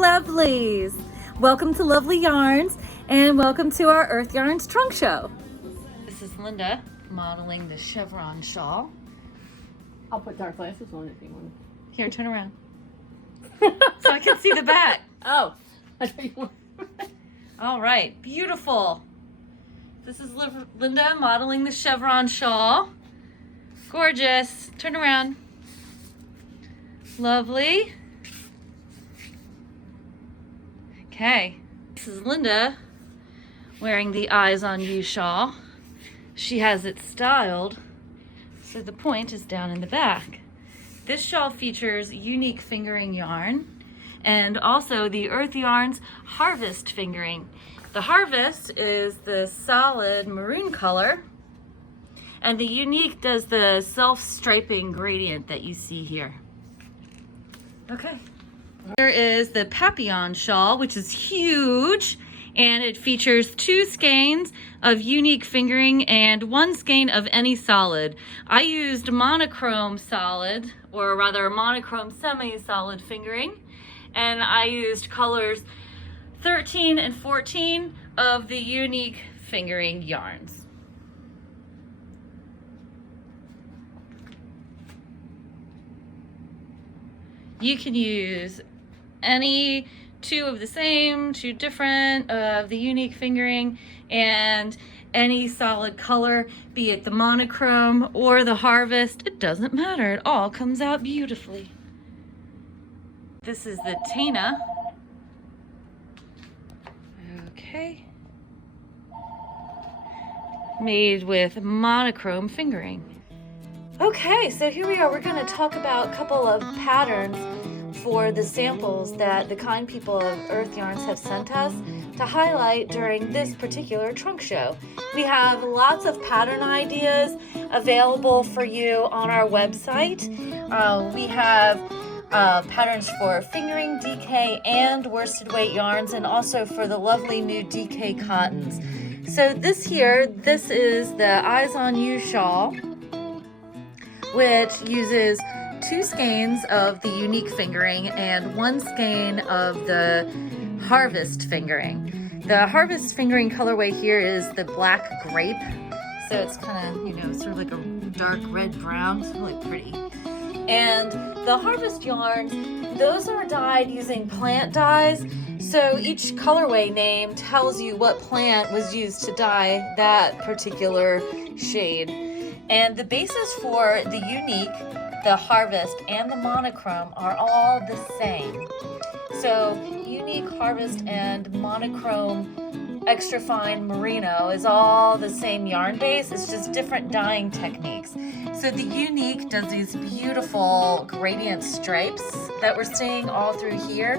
lovelies! Welcome to Lovely Yarns and welcome to our Urth Yarns Trunk Show. This is Linda modeling the chevron shawl. I'll put dark glasses on if you want. Here, turn around. So I can see the back. Oh, I thought you want. All right, beautiful. This is Linda modeling the chevron shawl. Gorgeous. Turn around. Lovely. Okay. This is Linda wearing the Eyes on You shawl. She has it styled so the point is down in the back. This shawl features unique fingering yarn and also the Urth Yarns Harvest fingering. The Harvest is the solid maroon color, and the unique does the self-striping gradient that you see here. Okay. Here is the Papillon shawl, which is huge, and it features 2 skeins of unique fingering and 1 skein of any solid. I used monochrome solid, or rather monochrome semi-solid fingering, and I used colors 13 and 14 of the unique fingering yarns. You can use any 2 of the same, 2 different of the unique fingering, and any solid color, be it the monochrome or the harvest. It doesn't matter, it all comes out beautifully. This is the Tana. Okay. Made with monochrome fingering. Okay, so here we are. We're going to talk about a couple of patterns for the samples that the kind people of Urth Yarns have sent us to highlight during this particular trunk show. We have lots of pattern ideas available for you on our website. We have patterns for fingering, DK, and worsted weight yarns, and also for the lovely new DK cottons. So this is the Eyes on You shawl, which uses 2 skeins of the unique fingering and 1 skein of the harvest fingering. The harvest fingering colorway here is the black grape. So it's kind of, sort of like a dark red brown. It's really pretty. And the harvest yarns, those are dyed using plant dyes. So each colorway name tells you what plant was used to dye that particular shade. And the basis for the unique, the harvest, and the monochrome are all the same. So unique, harvest, and monochrome extra fine merino is all the same yarn base. It's just different dyeing techniques. So the unique does these beautiful gradient stripes that we're seeing all through here.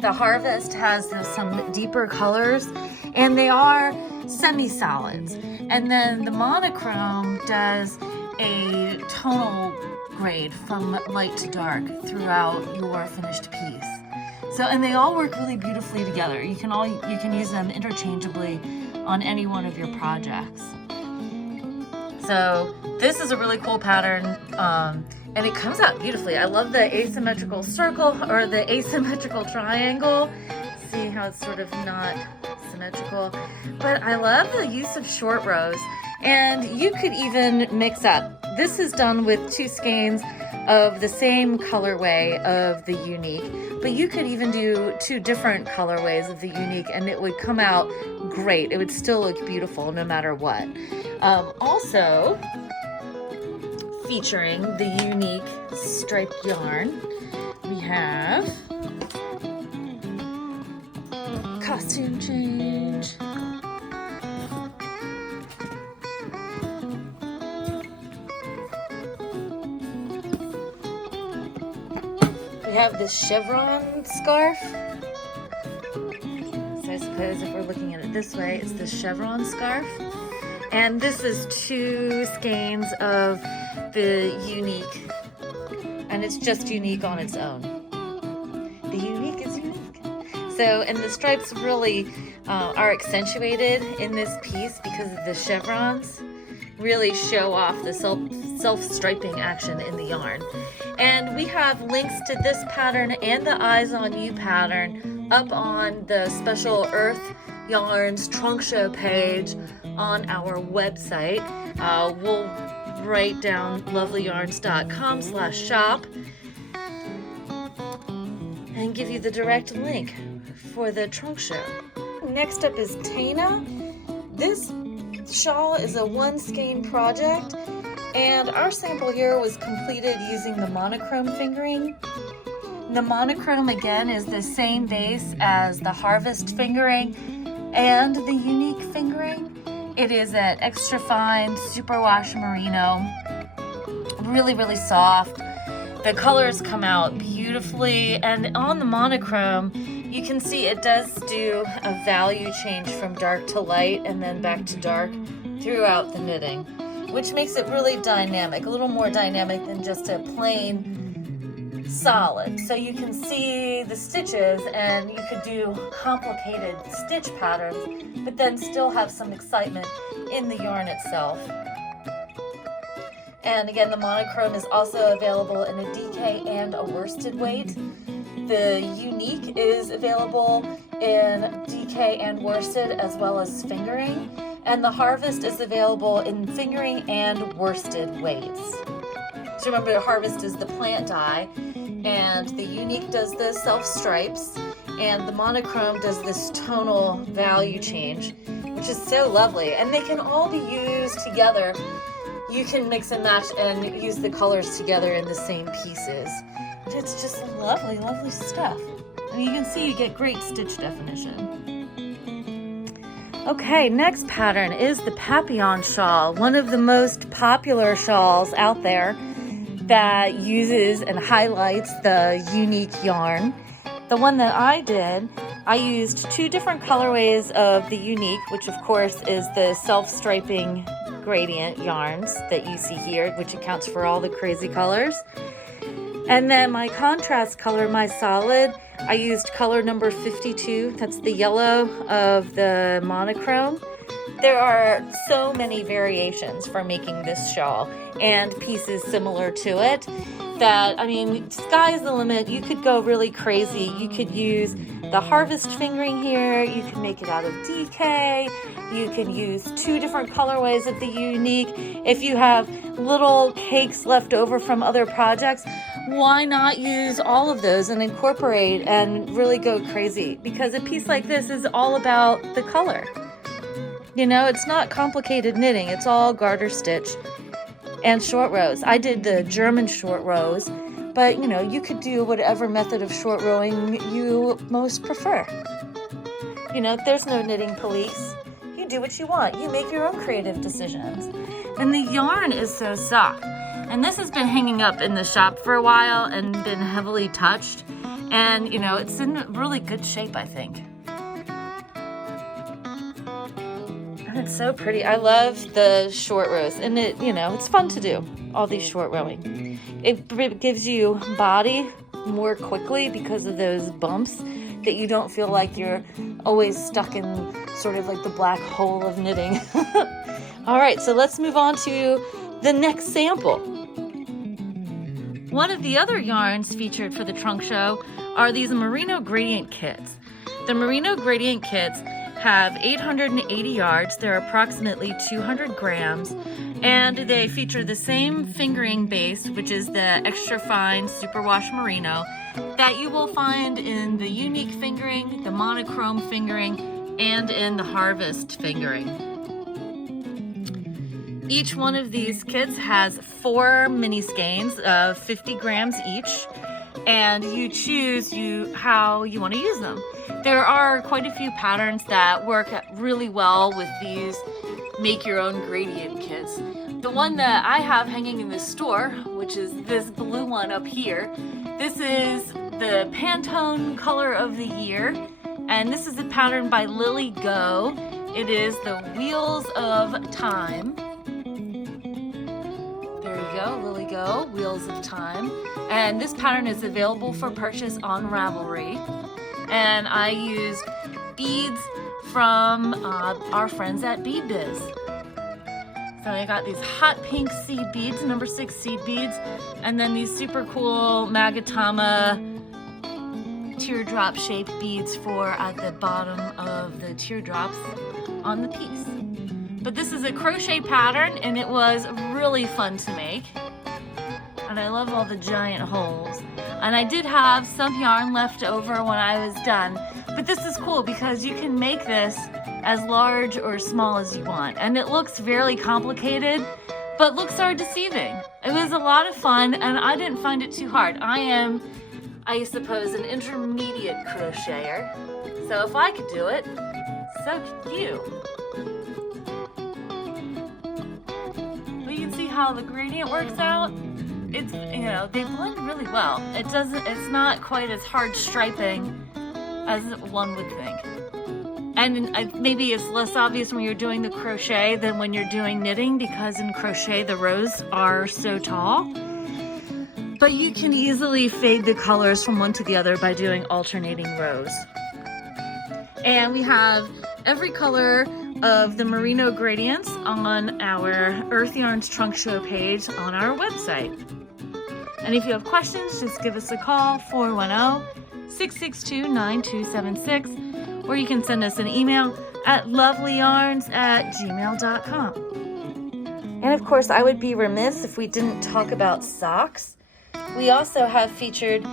The harvest has some deeper colors, and they are semi-solids. And then the monochrome does a tonal grade from light to dark throughout your finished piece. So, and they all work really beautifully together. You can use them interchangeably on any one of your projects. So this is a really cool pattern, and it comes out beautifully. I love the asymmetrical circle or the asymmetrical triangle. See how it's sort of not symmetrical, but I love the use of short rows. And you could even mix up. This is done with 2 skeins of the same colorway of the unique, but you could even do 2 different colorways of the unique and it would come out great. It would still look beautiful no matter what. Also featuring the unique striped yarn, we have costume change. We have this chevron scarf. So I suppose if we're looking at it this way, it's the chevron scarf. And this is 2 skeins of the unique. And it's just unique on its own. The unique is unique. So, and the stripes really are accentuated in this piece because of the chevrons. Really show off the self-striping action in the yarn. And we have links to this pattern and the Eyes on You pattern up on the special Urth Yarns Trunk Show page on our website. We'll write down lovelyarns.com/shop and give you the direct link for the trunk show. Next up is Tana. This shawl is a one skein project, and our sample here was completed using the monochrome fingering. The monochrome again is the same base as the harvest fingering and the unique fingering. It is an extra fine superwash merino, really soft. The colors come out beautifully, and on the monochrome you can see it does do a value change from dark to light and then back to dark throughout the knitting, which makes it really dynamic, a little more dynamic than just a plain solid. So you can see the stitches, and you could do complicated stitch patterns but then still have some excitement in the yarn itself. And again, the monochrome is also available in a DK and a worsted weight. The unique is available in DK and worsted as well as fingering. And the harvest is available in fingering and worsted weights. So remember, the harvest is the plant dye, and the unique does the self stripes, and the monochrome does this tonal value change, which is so lovely. And they can all be used together. You can mix and match and use the colors together in the same pieces. It's just lovely stuff. And you can see you get great stitch definition. Okay, next pattern is the Papillon shawl, one of the most popular shawls out there that uses and highlights the unique yarn. The one that I did, I used two different colorways of the unique, which of course is the self-striping gradient yarns that you see here, which accounts for all the crazy colors. And then my contrast color, my solid, I used color number 52. That's the yellow of the monochrome. There are so many variations for making this shawl and pieces similar to it that, I mean, sky's the limit. You could go really crazy. You could use the harvest fingering here. You can make it out of DK. You can use two different colorways of the unique. If you have little cakes left over from other projects, why not use all of those and incorporate and really go crazy? Because a piece like this is all about the color. You know, it's not complicated knitting. It's all garter stitch and short rows. I did the German short rows, but you know, you could do whatever method of short rowing you most prefer. You know, there's no knitting police. You do what you want. You make your own creative decisions. And the yarn is so soft. And this has been hanging up in the shop for a while and been heavily touched. And, you know, it's in really good shape, I think. And it's so pretty. I love the short rows. And it, you know, it's fun to do, all these short rowing. It gives you body more quickly because of those bumps, that you don't feel like you're always stuck in sort of like the black hole of knitting. All right, so let's move on to the next sample. One of the other yarns featured for the trunk show are these merino gradient kits. The merino gradient kits have 880 yards. They're approximately 200 grams, and they feature the same fingering base, which is the extra fine superwash merino, that you will find in the unique fingering, the monochrome fingering, and in the harvest fingering. Each one of these kits has 4 mini skeins of 50 grams each, and you choose how you want to use them. There are quite a few patterns that work really well with these make your own gradient kits. The one that I have hanging in the store, which is this blue one up here, this is the Pantone color of the year, and this is a pattern by Lily Go. It is the Wheels of Time. There you go, Lily Go, Wheels of Time. And this pattern is available for purchase on Ravelry. And I used beads from our friends at Bead Biz. So I got these hot pink seed beads, number 6 seed beads, and then these super cool Magatama teardrop shaped beads for at the bottom of the teardrops on the piece. But this is a crochet pattern and it was really fun to make. And I love all the giant holes. And I did have some yarn left over when I was done. But this is cool because you can make this as large or small as you want. And it looks very complicated, but looks are deceiving. It was a lot of fun and I didn't find it too hard. I suppose, an intermediate crocheter. So if I could do it, so could you. But you can see how the gradient works out. It's, you know, they blend really well. It's not quite as hard striping as one would think. And maybe it's less obvious when you're doing the crochet than when you're doing knitting, because in crochet the rows are so tall. But you can easily fade the colors from one to the other by doing alternating rows. And we have every color of the merino gradients on our Urth Yarns Trunk Show page on our website. And if you have questions, just give us a call, 410-662-9276, or you can send us an email at lovelyarns@gmail.com. And of course, I would be remiss if we didn't talk about socks. We also have featured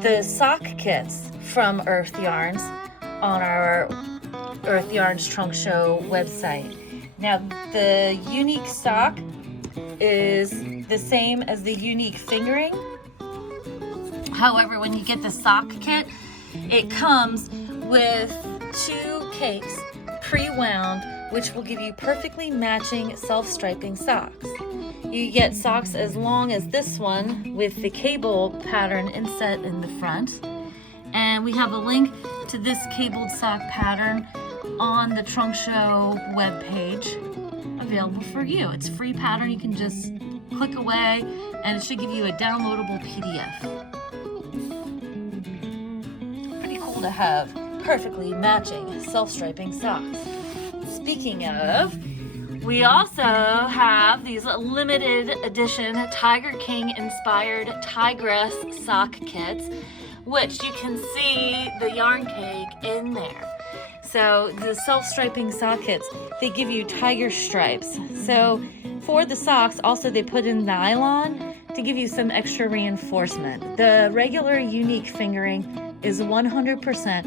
the sock kits from Urth Yarns on our Urth Yarns Trunk Show website. Now, the unique sock is the same as the unique fingering. However, when you get the sock kit, it comes with 2 cakes pre-wound, which will give you perfectly matching self-striping socks. You get socks as long as this one with the cable pattern inset in the front. And we have a link to this cabled sock pattern on the Trunk Show webpage available for you. It's a free pattern. You can just click away and it should give you a downloadable PDF. Pretty cool to have perfectly matching self-striping socks. Speaking of, we also have these limited edition Tiger King inspired tigress sock kits, which you can see the yarn cake in there. So the self-striping sock kits, they give you tiger stripes. So for the socks, also they put in nylon to give you some extra reinforcement. The regular unique fingering is 100%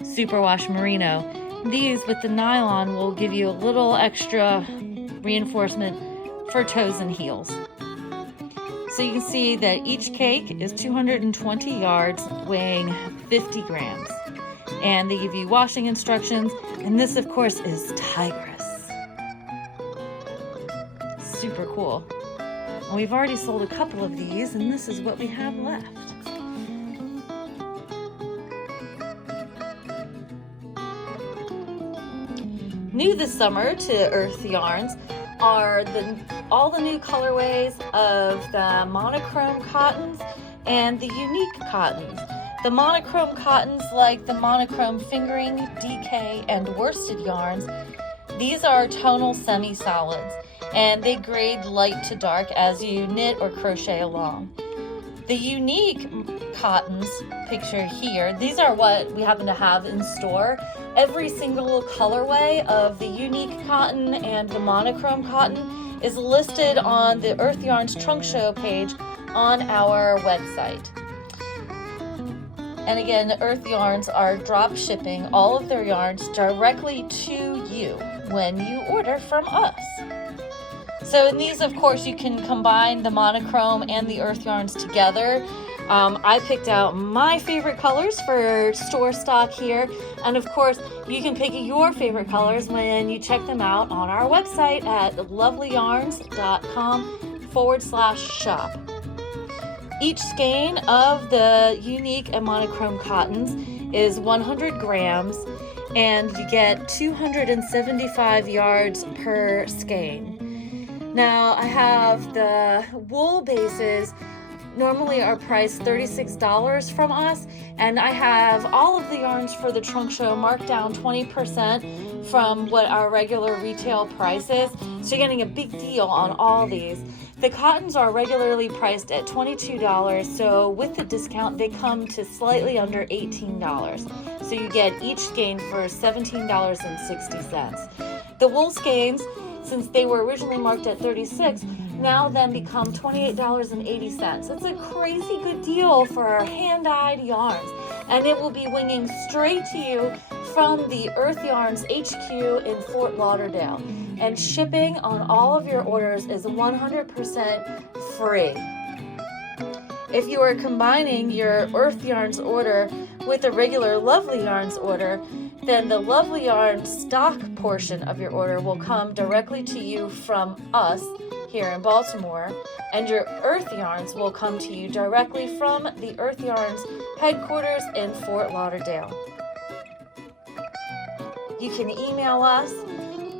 superwash merino. These with the nylon will give you a little extra reinforcement for toes and heels. So you can see that each cake is 220 yards, weighing 50 grams. And they give you washing instructions, and this of course is tigress. Super cool. And we've already sold a couple of these, and this is what we have left. New this summer to Urth Yarns are all the new colorways of the monochrome cottons and the unique cottons. The monochrome cottons, like the monochrome fingering, DK, and worsted yarns, these are tonal semi-solids, and they grade light to dark as you knit or crochet along. The unique cottons pictured here, these are what we happen to have in store. Every single colorway of the unique cotton and the monochrome cotton is listed on the Urth Yarns Trunk Show page on our website. And again, Urth Yarns are drop shipping all of their yarns directly to you when you order from us. So in these, of course, you can combine the monochrome and the Urth Yarns together. I picked out my favorite colors for store stock here. And of course, you can pick your favorite colors when you check them out on our website at lovelyarns.com/shop. Each skein of the unique and monochrome cottons is 100 grams, and you get 275 yards per skein. Now I have the wool bases normally are priced $36 from us, and I have all of the yarns for the trunk show marked down 20% from what our regular retail price is. So you're getting a big deal on all these. The cottons are regularly priced at $22, so with the discount they come to slightly under $18. So you get each skein for $17.60. The wool skeins, since they were originally marked at $36, now then become $28.80. That's a crazy good deal for our hand-dyed yarns, and it will be winging straight to you from the Urth Yarns HQ in Fort Lauderdale. And shipping on all of your orders is 100% free. If you are combining your Urth Yarns order with a regular Lovelyarns order, then the Lovelyarns stock portion of your order will come directly to you from us here in Baltimore, and your Urth Yarns will come to you directly from the Urth Yarns headquarters in Fort Lauderdale. You can email us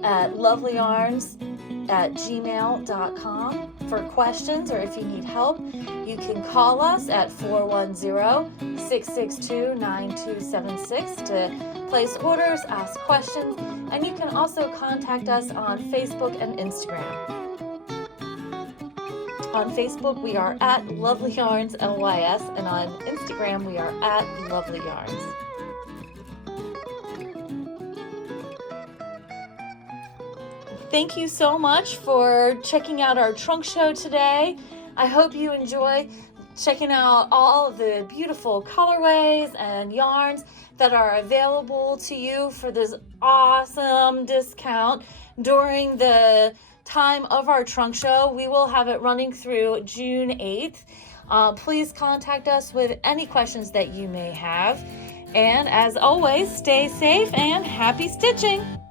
at lovelyarns@gmail.com for questions, or if you need help, you can call us at 410-662-9276 to place orders, ask questions, and you can also contact us on Facebook and Instagram. On Facebook, we are at Lovelyarns LYS, and on Instagram, we are at Lovelyarns. Thank you so much for checking out our trunk show today. I hope you enjoy checking out all of the beautiful colorways and yarns that are available to you for this awesome discount during the time of our trunk show. We will have it running through June 8th. Please contact us with any questions that you may have. And as always, stay safe and happy stitching!